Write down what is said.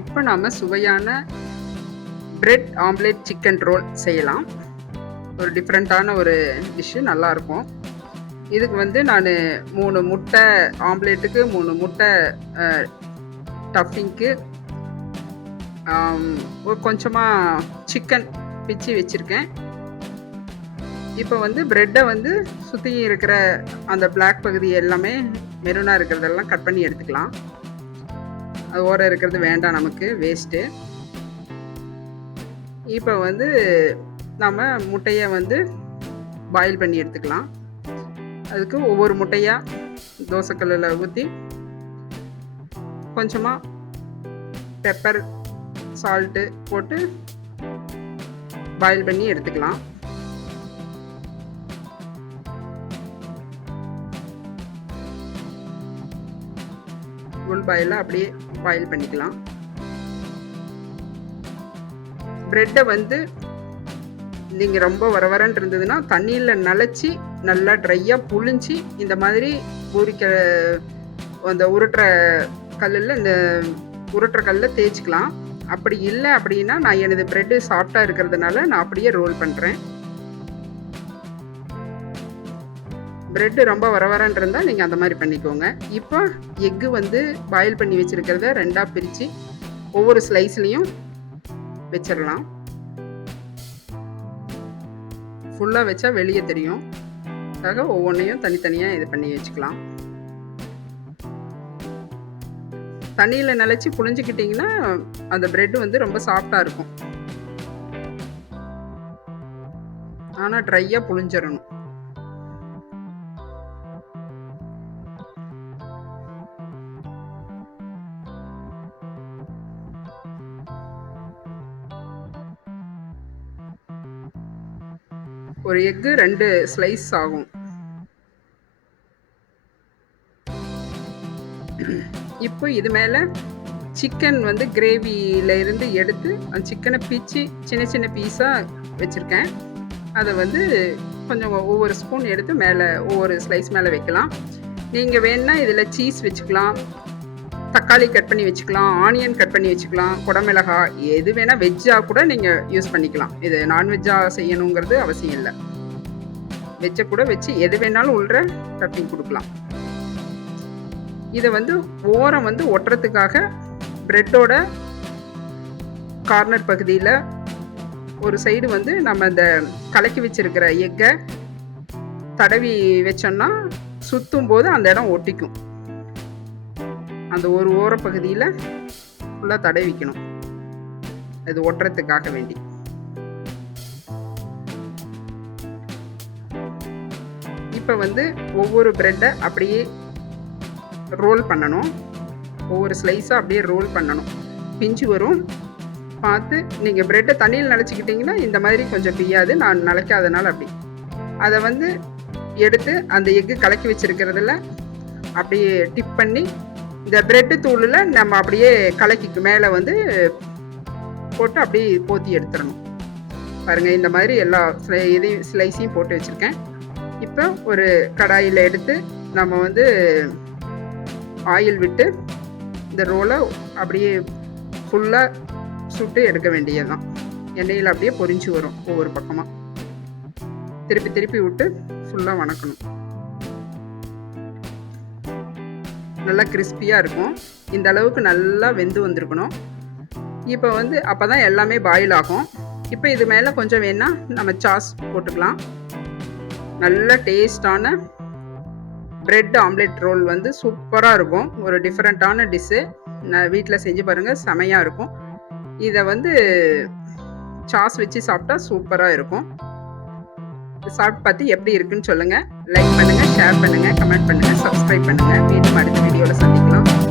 இப்போ நாம சுவையான பிரெட் ஆம்லேட் சிக்கன் ரோல் செய்யலாம். ஒரு டிஃப்ரெண்ட்டான ஒரு டிஷ்ஷு நல்லாயிருக்கும். இதுக்கு வந்து நான் 3 முட்டை ஆம்லேட்டுக்கு 3 முட்டை ஸ்டஃபிங்க்கு ஒரு கொஞ்சமாக சிக்கன் பிச்சு வச்சுருக்கேன். இப்போ வந்து ப்ரெட்டை வந்து சுற்றி இருக்கிற அந்த பிளாக் பகுதி எல்லாமே மெரூனாக இருக்கிறதெல்லாம் கட் பண்ணி எடுத்துக்கலாம். அது ஓரம் இருக்கிறது வேண்டாம், நமக்கு வேஸ்ட்டு. இப்போ வந்து நம்ம முட்டையை வந்து பாயில் பண்ணி எடுத்துக்கலாம். அதுக்கு ஒவ்வொரு முட்டையாக தோசைக்கல்லில் ஊற்றி கொஞ்சமாக பெப்பர் சால்ட்டு போட்டு பாயில் பண்ணி எடுத்துக்கலாம். ஃபுல் பாயிலாக அப்படியே பாயில் பண்ணிக்கலாம். ப்ரெட்டை வந்து நீங்கள் ரொம்ப வரவரன்னு இருந்ததுன்னா தண்ணியில் நனைச்சி நல்லா ட்ரையாக புழிஞ்சி இந்த மாதிரி அந்த உருட்டுற கல்லில் இந்த உருட்டுற கல்லில் தேய்ச்சிக்கலாம். அப்படி இல்லை அப்படின்னா நான் எனது ப்ரெட்டு சாஃப்டாக இருக்கிறதுனால நான் அப்படியே ரோல் பண்ணுறேன். ப்ரெட்டு ரொம்ப வரவரன்னு இருந்தால் நீங்கள் அந்த மாதிரி பண்ணிக்கோங்க. இப்போ எக்கு வந்து பாயில் பண்ணி வச்சுருக்கிறத 2ஆக பிரித்து ஒவ்வொரு ஸ்லைஸ்லேயும் வச்சிடலாம். ஃபுல்லாக வச்சா வெளியே தெரியும், அதுக்காக ஒவ்வொன்றையும் தனித்தனியாக இது பண்ணி வச்சுக்கலாம். தண்ணியில் நினச்சி புழிஞ்சிக்கிட்டிங்கன்னா அந்த ப்ரெட்டு வந்து ரொம்ப சாஃப்டாக இருக்கும். ஆனால் ட்ரையாக புழிஞ்சிடணும். ஒரு எக்கு 2 ஸ்லைஸ் ஆகும். இப்போ இது மேலே சிக்கன் வந்து கிரேவியில் இருந்து எடுத்து அந்த சிக்கனை பிச்சு சின்ன சின்ன பீஸாக வச்சுருக்கேன். அதை வந்து கொஞ்சம் ஒவ்வொரு ஸ்பூன் எடுத்து மேலே ஒவ்வொரு ஸ்லைஸ் மேலே வைக்கலாம். நீங்கள் வேணுன்னா இதில் சீஸ் வச்சுக்கலாம், தக்காளி கட் பண்ணி வச்சுக்கலாம், ஆனியன் கட் பண்ணி வச்சுக்கலாம், குடமிளகாய் எது வேணால் வெஜ்ஜாக கூட நீங்கள் யூஸ் பண்ணிக்கலாம். இது நான்வெஜ்ஜாக செய்யணுங்கிறது அவசியம் இல்லை. வெஜ்ஜை கூட வச்சு எது வேணாலும் உள்ள டப்பிங் கொடுக்கலாம். இதை வந்து ஓரம் வந்து ஒட்டுறதுக்காக ப்ரெட்டோட கார்னர் பகுதியில் ஒரு சைடு வந்து நம்ம இந்த கலக்கி வச்சிருக்கிற எக்கை தடவி வச்சோம்னா சுற்றும் போது அந்த இடம் ஒட்டிக்கும். அந்த ஒரு ஓரப்பகுதியில் ஃபுல்லாக தடவிக்கணும், இது ஒட்டுறதுக்காக வேண்டி. இப்போ வந்து ஒவ்வொரு ப்ரெட்டை அப்படியே ரோல் பண்ணணும். ஒவ்வொரு ஸ்லைஸாக அப்படியே ரோல் பண்ணணும். பிஞ்சு வரும் பார்த்து. நீங்கள் ப்ரெட்டை தண்ணியில் நினச்சிக்கிட்டிங்கன்னா இந்த மாதிரி கொஞ்சம் பிய்யாது, நான் நினைக்காதனால அப்படி. அதை வந்து எடுத்து அந்த எக்கு கலக்கி வச்சுருக்கிறதுல அப்படியே டிப் பண்ணி இந்த ப்ரெட்டு தூளில் நம்ம அப்படியே கலக்கிக்கு மேலே வந்து போட்டு அப்படியே போத்தி எடுத்துடணும். பாருங்கள், இந்த மாதிரி எல்லா இதையும் ஸ்லைஸையும் போட்டு வச்சுருக்கேன். இப்போ ஒரு கடாயில் எடுத்து நம்ம வந்து ஆயில் விட்டு இந்த ரோலை அப்படியே ஃபுல்லாக சுட்டு எடுக்க வேண்டியதுதான். எண்ணெயில் அப்படியே பொரிஞ்சு வரும். ஒவ்வொரு பக்கமாக திருப்பி திருப்பி விட்டு ஃபுல்லாக வணக்கணும். நல்லா கிறிஸ்பியாக இருக்கும். இந்த அளவுக்கு நல்லா வெந்து வந்திருக்கணும். இப்போ வந்து அப்போ தான் எல்லாமே பாயில் ஆகும். இப்போ இது மேலே கொஞ்சம் வேணால் நம்ம சாஸ் போட்டுக்கலாம். நல்ல டேஸ்டான பிரெட் ஆம்லேட் ரோல் வந்து சூப்பராக இருக்கும். ஒரு டிஃப்ரெண்ட்டான டிஷ்ஷு. நான் வீட்டில் செஞ்சு பாருங்கள், செமையாக இருக்கும். இதை வந்து சாஸ் வச்சு சாப்பிட்டா சூப்பராக இருக்கும். சாப்பிட்டு பார்த்து எப்படி இருக்குன்னு சொல்லுங்கள். லைக் பண்ணுங்கள், ஷேர் பண்ணுங்கள், கமெண்ட் பண்ணுங்கள், சப்ஸ்கிரைப் பண்ணுங்கள். மீண்டும் அடுத்த வீடியோவில் சந்திக்கலாம்.